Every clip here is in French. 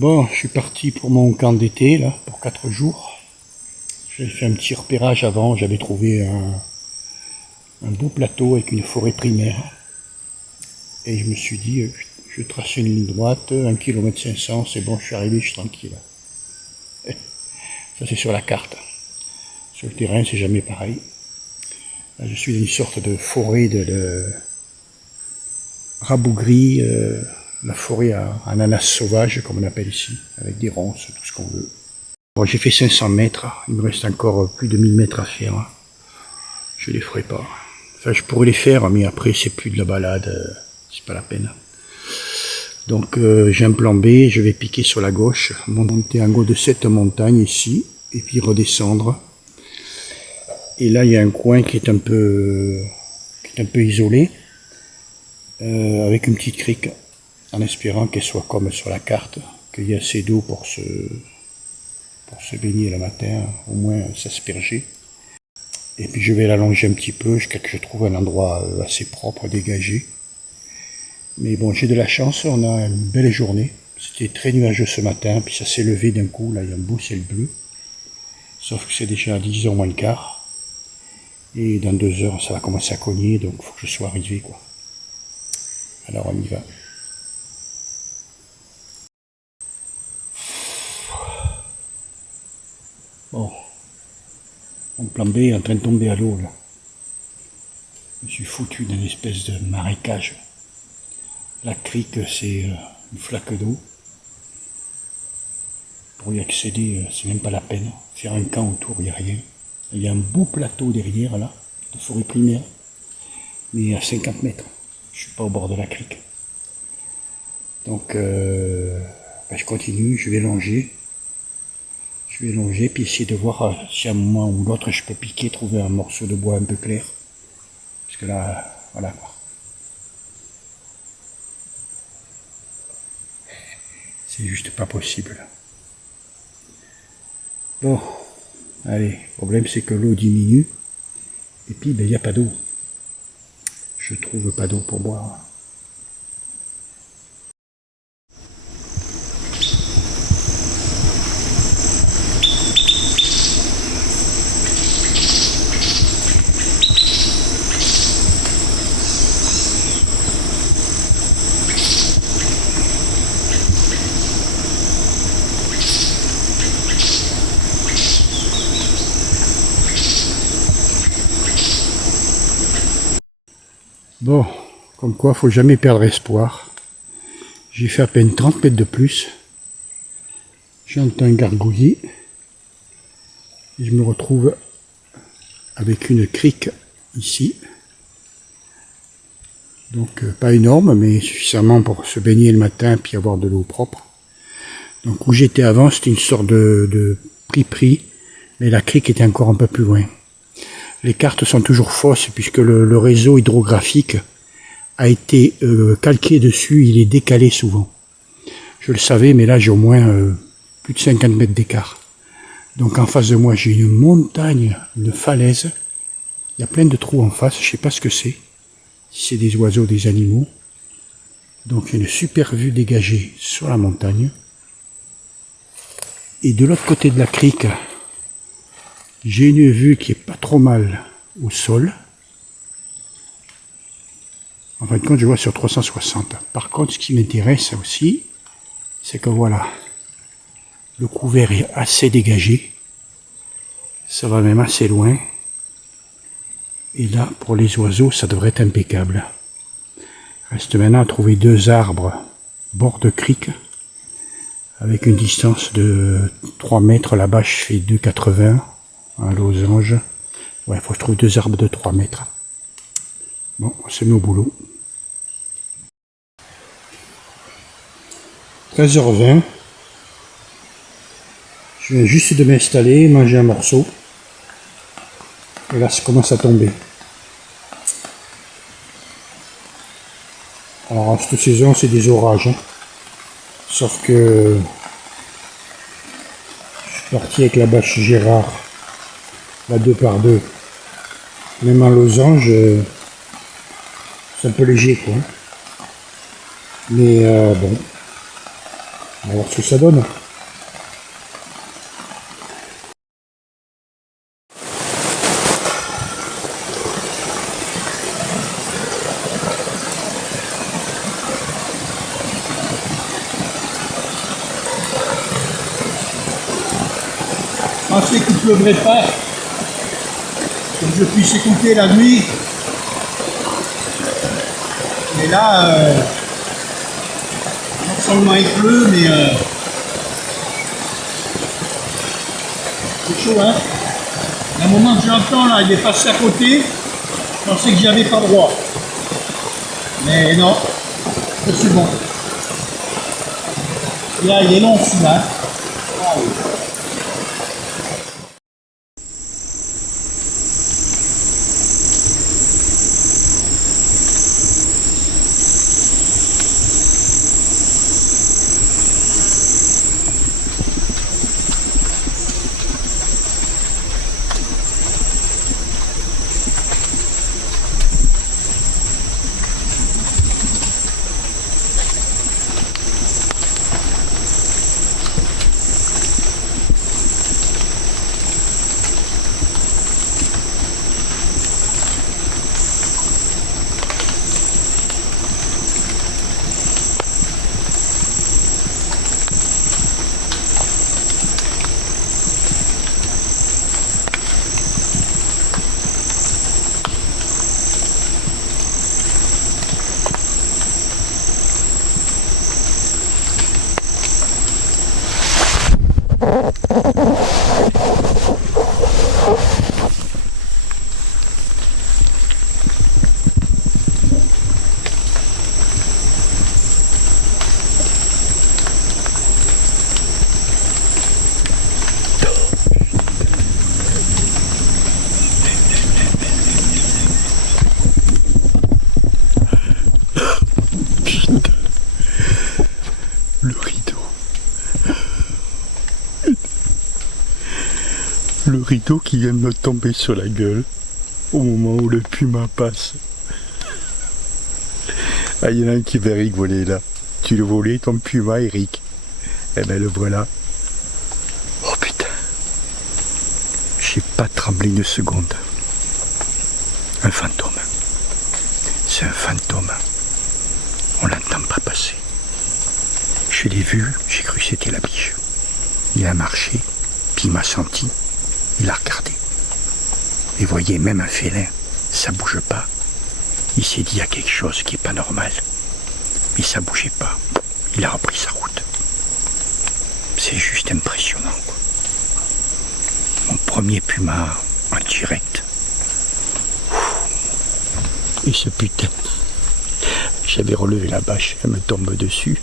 Bon, je suis parti pour mon camp d'été, là, pour 4 jours. J'avais fait un petit repérage avant, j'avais trouvé un beau plateau avec une forêt primaire. Et je me suis dit, je trace une ligne droite, 1 km 500, c'est bon, je suis arrivé, je suis tranquille. Ça c'est sur la carte. Sur le terrain, c'est jamais pareil. Là, je suis dans une sorte de forêt de rabougrie, la forêt à ananas sauvage, comme on appelle ici, avec des ronces, tout ce qu'on veut. Bon, j'ai fait 500 mètres, il me reste encore plus de 1000 mètres à faire. Je les ferai pas. Enfin, je pourrais les faire, mais après, c'est plus de la balade, c'est pas la peine. Donc, j'ai un plan B, je vais piquer sur la gauche, monter en haut de cette montagne ici, et puis redescendre. Et là, il y a un coin qui est un peu isolé, avec une petite crique, en espérant qu'elle soit comme sur la carte, qu'il y ait assez d'eau pour se baigner le matin, au moins s'asperger. Et puis je vais l'allonger un petit peu jusqu'à ce que je trouve un endroit assez propre, dégagé. Mais bon, j'ai de la chance, on a une belle journée. C'était très nuageux ce matin, puis ça s'est levé d'un coup, là il y a un beau ciel bleu. Sauf que c'est déjà à 10h moins le quart. Et dans 2 heures, ça va commencer à cogner, donc il faut que je sois arrivé, quoi. Alors on y va. Bon, mon plan B est en train de tomber à l'eau, là. Je me suis foutu dans une espèce de marécage. La crique, c'est une flaque d'eau. Pour y accéder, c'est même pas la peine. Faire un camp autour, il n'y a rien. Il y a un beau plateau derrière, là, de forêt primaire, mais à 50 mètres. Je suis pas au bord de la crique. Donc, je continue, je vais longer. Je vais longer, puis essayer de voir si à un moment ou l'autre je peux piquer, trouver un morceau de bois un peu clair. Parce que là, voilà quoi. C'est juste pas possible. Bon, allez, le problème c'est que l'eau diminue, et puis il n'y a pas d'eau. Je trouve pas d'eau pour boire. Bon, comme quoi, faut jamais perdre espoir. J'ai fait à peine 30 mètres de plus. J'entends gargouiller. Et je me retrouve avec une crique ici. Donc pas énorme, mais suffisamment pour se baigner le matin puis avoir de l'eau propre. Donc où j'étais avant, c'était une sorte de prix, mais la crique était encore un peu plus loin. Les cartes sont toujours fausses puisque le réseau hydrographique a été calqué dessus, il est décalé souvent. Je le savais, mais là j'ai au moins plus de 50 mètres d'écart. Donc en face de moi j'ai une montagne, une falaise. Il y a plein de trous en face, je sais pas ce que c'est. Si c'est des oiseaux, des animaux. Donc une super vue dégagée sur la montagne. Et de l'autre côté de la crique, j'ai une vue qui est pas trop mal au sol. En fin de compte, je vois sur 360. Par contre, ce qui m'intéresse aussi, c'est que voilà, le couvert est assez dégagé. Ça va même assez loin. Et là, pour les oiseaux, ça devrait être impeccable. Reste maintenant à trouver 2 arbres bord de crique, avec une distance de 3 mètres. Là-bas, je fais 2,80, un losange. Ouais, il faut que je trouve 2 arbres de 3 mètres. Bon, on se met au boulot. 13h20. Je viens juste de m'installer, manger un morceau. Et là, ça commence à tomber. Alors, en cette saison, c'est des orages. Hein. Sauf que je suis parti avec la bâche Gérard, la 2x2. Même en losange, c'est un peu léger, quoi. Mais bon, On va voir ce que ça donne. Je pensais qu'il ne pleuvrait pas, que je puisse écouter la nuit. Mais là, non seulement il pleut, mais c'est chaud, hein. À un moment que j'entends, là, il est passé à côté, je pensais que j'y avais pas droit. Mais non, c'est bon. Là, il est long celui-là. Ah, oui. Le rideau. Le rideau qui vient de me tomber sur la gueule au moment où le puma passe. Ah, il y en a un qui va Eric voler là. Tu le volais, ton puma, Eric. Eh ben le voilà. Oh putain. J'ai pas tremblé une seconde. Un fantôme. C'est un fantôme. On l'entend pas passer. Je l'ai vu, j'ai cru que c'était la biche. Il a marché, puis il m'a senti, il a regardé. Et voyez, même un félin, ça bouge pas. Il s'est dit il y a quelque chose qui est pas normal. Mais ça bougeait pas. Il a repris sa route. C'est juste impressionnant, quoi. Mon premier puma en direct. Et ce putain, j'avais relevé la bâche, elle me tombe dessus.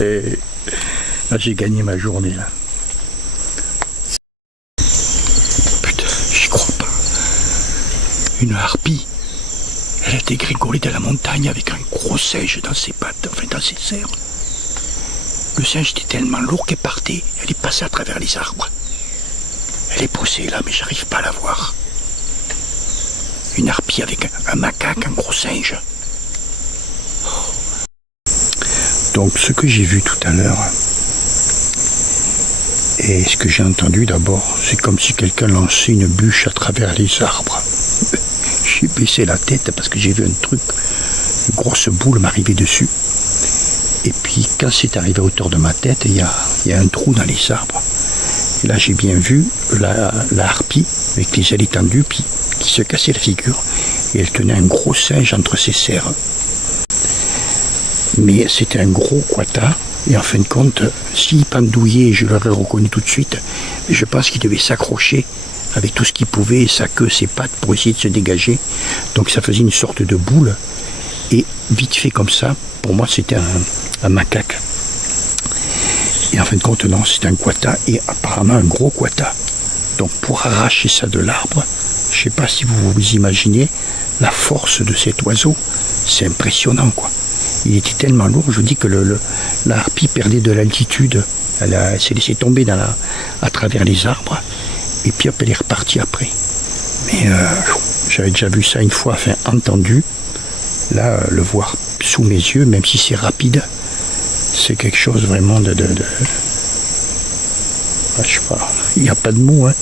Et là, j'ai gagné ma journée, là. Putain, j'y crois pas. Une harpie. Elle a dégringolé de la montagne avec un gros singe dans ses pattes, enfin dans ses serres. Le singe était tellement lourd qu'elle partait. Elle est passée à travers les arbres. Elle est posée là, mais j'arrive pas à la voir. Une harpie avec un macaque, un gros singe. Donc ce que j'ai vu tout à l'heure, et ce que j'ai entendu d'abord, c'est comme si quelqu'un lançait une bûche à travers les arbres. J'ai baissé la tête parce que j'ai vu un truc, une grosse boule m'arriver dessus. Et puis quand c'est arrivé à hauteur de ma tête, il y a un trou dans les arbres. Et là j'ai bien vu la harpie avec les ailes étendues, puis qui se cassait la figure. Et elle tenait un gros singe entre ses serres. Mais c'était un gros quata, et en fin de compte, s'il pendouillait, je l'aurais reconnu tout de suite, mais je pense qu'il devait s'accrocher avec tout ce qu'il pouvait, sa queue, ses pattes, pour essayer de se dégager. Donc ça faisait une sorte de boule, et vite fait comme ça, pour moi c'était un macaque. Et en fin de compte, non, c'était un quata, et apparemment un gros quata. Donc pour arracher ça de l'arbre, je ne sais pas si vous vous imaginez la force de cet oiseau, c'est impressionnant, quoi. Il était tellement lourd, je vous dis que la harpie perdait de l'altitude. Elle s'est laissée tomber à travers les arbres. Et puis hop, elle est repartie après. Mais j'avais déjà vu ça une fois, enfin entendu. Là, le voir sous mes yeux, même si c'est rapide. C'est quelque chose vraiment de... Ah, je sais pas, il n'y a pas de mots, hein.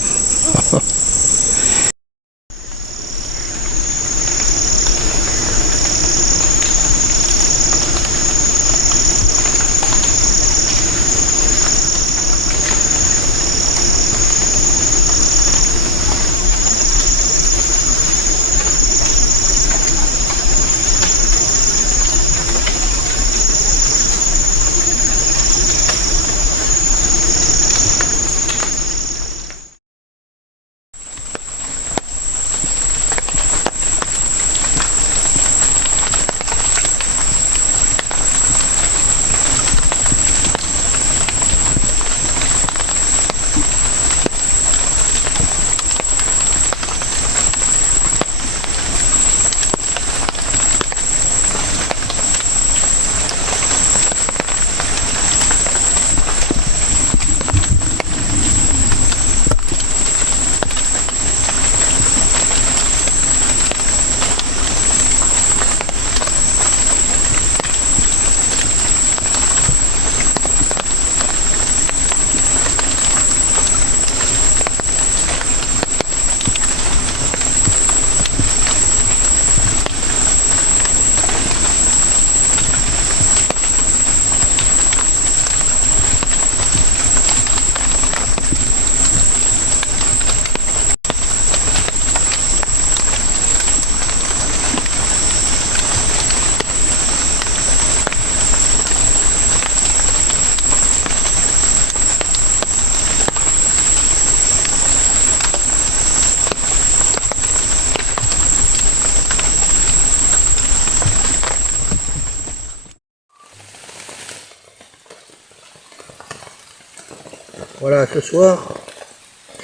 Voilà, ce soir,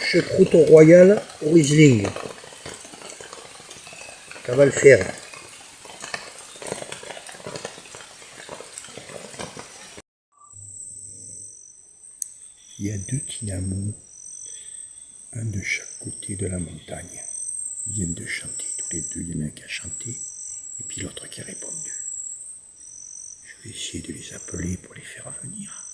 choucroute au royal au Riesling. Ça va le faire. Il y a 2 tinamous, un de chaque côté de la montagne. Ils viennent de chanter tous les deux. Il y en a un qui a chanté et puis l'autre qui a répondu. Je vais essayer de les appeler pour les faire venir.